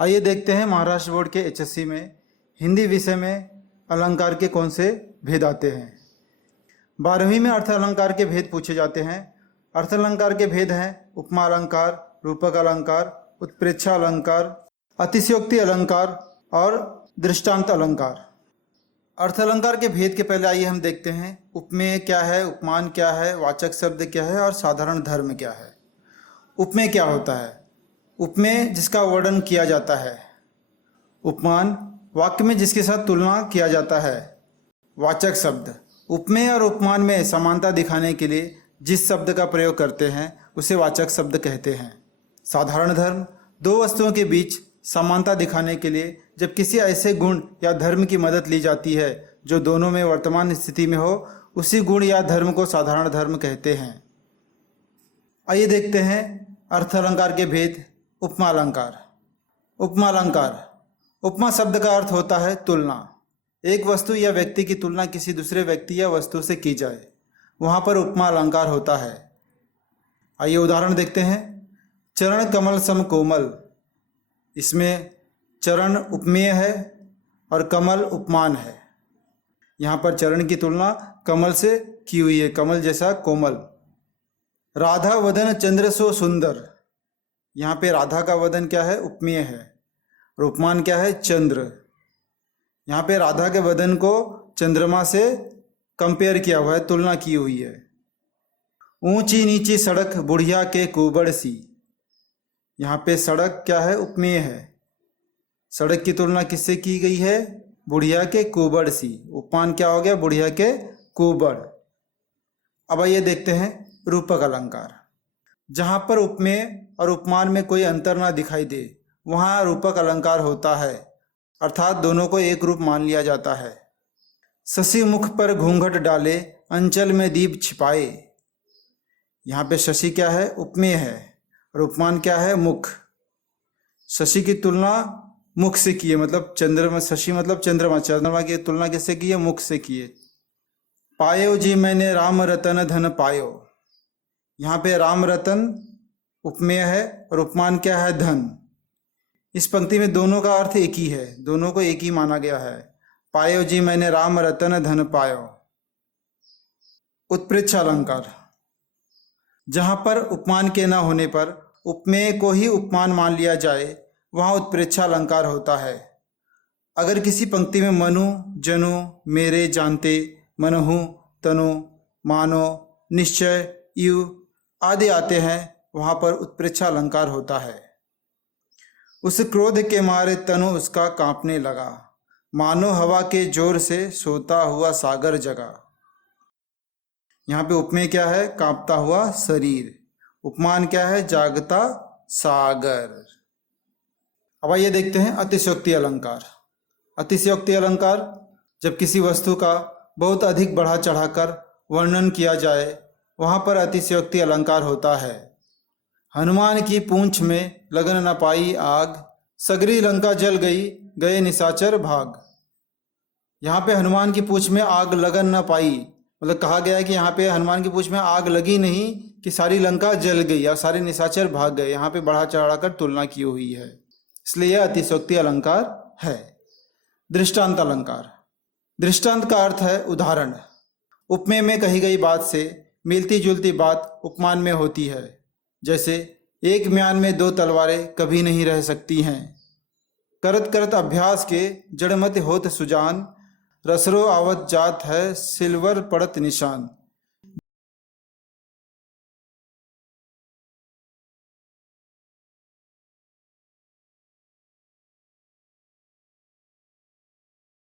आइए देखते हैं महाराष्ट्र बोर्ड के एचएससी में हिंदी विषय में अलंकार के कौन से भेद आते हैं। 12वीं में अर्थ अलंकार के भेद पूछे जाते हैं। अर्थ अलंकार के भेद हैं उपमा अलंकार, रूपक अलंकार, उत्प्रेक्षा अलंकार, अतिशयोक्ति अलंकार और दृष्टांत अलंकार। अर्थ अलंकार के भेद के पहले आइए हम देखते हैं उपमेय क्या है, उपमान क्या है, वाचक शब्द क्या है और साधारण धर्म क्या है। उपमेय क्या होता है? उपमेय जिसका वर्णन किया जाता है। उपमान वाक्य में जिसके साथ तुलना किया जाता है। वाचक शब्द उपमेय और उपमान में समानता दिखाने के लिए जिस शब्द का प्रयोग करते हैं उसे वाचक शब्द कहते हैं। साधारण धर्म दो वस्तुओं के बीच समानता दिखाने के लिए जब किसी ऐसे गुण या धर्म की मदद ली जाती है जो दोनों में वर्तमान स्थिति में हो, उसी गुण या धर्म को साधारण धर्म कहते हैं। आइए देखते हैं अर्थ अलंकार के भेद। उपमा अलंकार। उपमा अलंकार, उपमा शब्द का अर्थ होता है तुलना। एक वस्तु या व्यक्ति की तुलना किसी दूसरे व्यक्ति या वस्तु से की जाए, वहाँ पर उपमा अलंकार होता है। आइए उदाहरण देखते हैं। चरण कमल सम कोमल, इसमें चरण उपमेय है और कमल उपमान है। यहाँ पर चरण की तुलना कमल से की हुई है, कमल जैसा कोमल। राधा वदन चंद्र सो सुंदर, यहाँ पे राधा का वदन क्या है? उपमेय है और उपमान क्या है? चंद्र। यहाँ पे राधा के वदन को चंद्रमा से कंपेयर किया हुआ है, तुलना की हुई है। ऊंची नीची सड़क बुढ़िया के कुबड़ सी, यहाँ पे सड़क क्या है? उपमेय है। सड़क की तुलना किससे की गई है? बुढ़िया के कुबड़ सी। उपमान क्या हो गया? बुढ़िया के कुबड़। अब आइए देखते हैं रूपक अलंकार। जहाँ पर उपमेय और उपमान में कोई अंतर ना दिखाई दे वहाँ रूपक अलंकार होता है, अर्थात दोनों को एक रूप मान लिया जाता है। शशि मुख पर घूंघट डाले अंचल में दीप छिपाए, यहाँ पे शशि क्या है? उपमेय है और उपमान क्या है? मुख। शशि की तुलना मुख से की है, मतलब चंद्रमा। शशि मतलब चंद्रमा, चंद्रमा की तुलना किससे की है? मुख से की है। पायो जी मैंने राम रतन धन पायो, यहाँ पे राम रतन उपमेय है और उपमान क्या है? धन। इस पंक्ति में दोनों का अर्थ एक ही है, दोनों को एक ही माना गया है। पायो जी मैंने राम रतन धन पायो। उत्प्रेक्षा अलंकार, जहाँ पर उपमान के न होने पर उपमेय को ही उपमान मान लिया जाए वहाँ उत्प्रेक्षा अलंकार होता है। अगर किसी पंक्ति में मनु, जनु, मेरे, जानते, मनहु, तनु, मानो, निश्चय, यु आदि आते हैं वहाँ पर उत्प्रेक्षा अलंकार होता है। उस क्रोध के मारे तनु उसका कांपने लगा, मानो हवा के जोर से सोता हुआ सागर जगा। यहाँ पे उपमेय क्या है? कांपता हुआ शरीर। उपमान क्या है? जागता सागर। अब आइए देखते हैं अतिशयोक्ति अलंकार। अतिशयोक्ति अलंकार जब किसी वस्तु का बहुत अधिक बढ़ा चढ़ाकर वर्णन किया जाए वहाँ पर अतिशयोक्ति अलंकार होता है। हनुमान की पूंछ में लगन न पाई आग, सगरी लंका जल गई गए निशाचर भाग। यहाँ पे हनुमान की पूंछ में आग लगन न पाई, मतलब कहा गया है कि यहाँ पे हनुमान की पूंछ में आग लगी नहीं कि सारी लंका जल गई और सारे निशाचर भाग गए। यहाँ पे बढ़ा चढ़ाकर तुलना की हुई है, इसलिए यह अतिशयोक्ति अलंकार है। दृष्टांत अलंकार। दृष्टांत का अर्थ है उदाहरण। उपमेय में कही गई बात से मिलती जुलती बात उपमान में होती है। जैसे एक म्यान में दो तलवारें कभी नहीं रह सकती हैं। करत करत अभ्यास के जड़मत होत सुजान, रसरो आवत जात है सिल्वर पड़त निशान।